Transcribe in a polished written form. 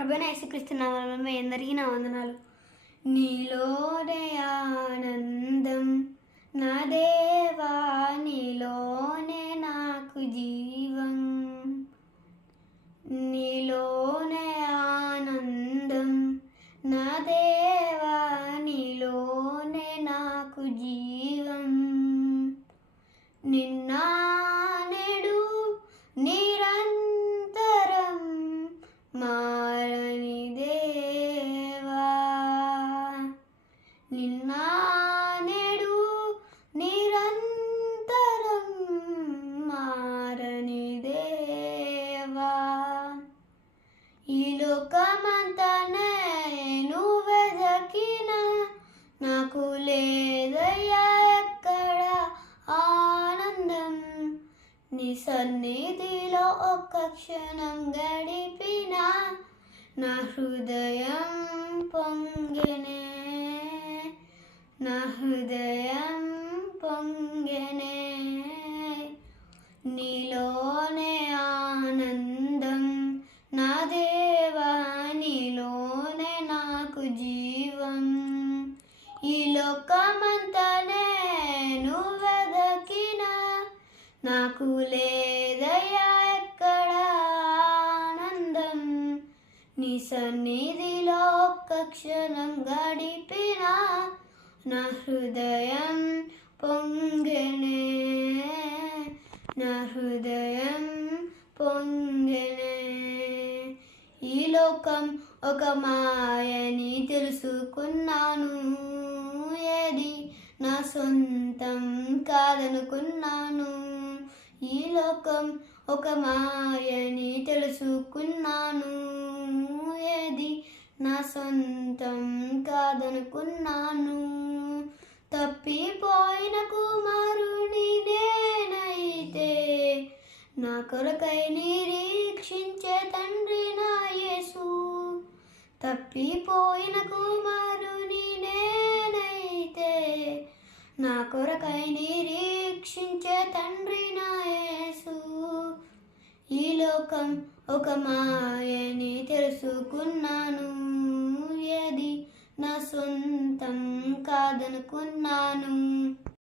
ప్రభువైన యేసుక్రీస్తు నామములో మీ అందరికీ నా వందనాలు. నీలోనే ఆనందం నా దేవా, నీలోనే నాకు జీవం. నీలోనే ఆనందం నా దేవా, నీలోనే నాకు జీవం. నిన్న నేడు నిరంతరం మారని దేవా, నిన్న నేడు నిరంతరం మారని దేవా. ఈ లోకమంతా నేను వెదకిన నాకు లేదయ్యా ఎక్కడ ఆనందం. నీ సన్నిధిలో ఒక్క క్షణం గడిపిన నా హృదయం పొంగెనే, నా హృదయం పొంగెనే. నీలోనే ఆనందం నా దేవా, నీలోనే నాకు జీవం. ఈ లోకమంతా నేను వెదకిన నాకు లేదయ్యా ఎక్కడ ఆనందం. నీ సన్నిధిలో ఒక్క క్షణం గడిపిన నా హృదయం పొంగెనే, నా హృదయం పొంగెనే. ఈ లోకం ఒక మాయని తెలుసుకున్నాను, ఏది నా సొంతం కాదనుకున్నాను. ఈ లోకం ఒక మాయని తెలుసుకున్నాను, ఏది నా సొంతం కాదనుకున్నాను. తప్పిపోయిన కుమారుని నేనైతే నా కొరకై నిరీక్షించే తండ్రి నా యేసు. తప్పిపోయిన కుమారుని నేనైతే నా కొరకై నిరీక్షించే తండ్రి నా యేసు. ఈ లోకం ఒక మాయని తెలుసుకున్నాను, ఏది నా సొంతం కాదనుకున్నాను.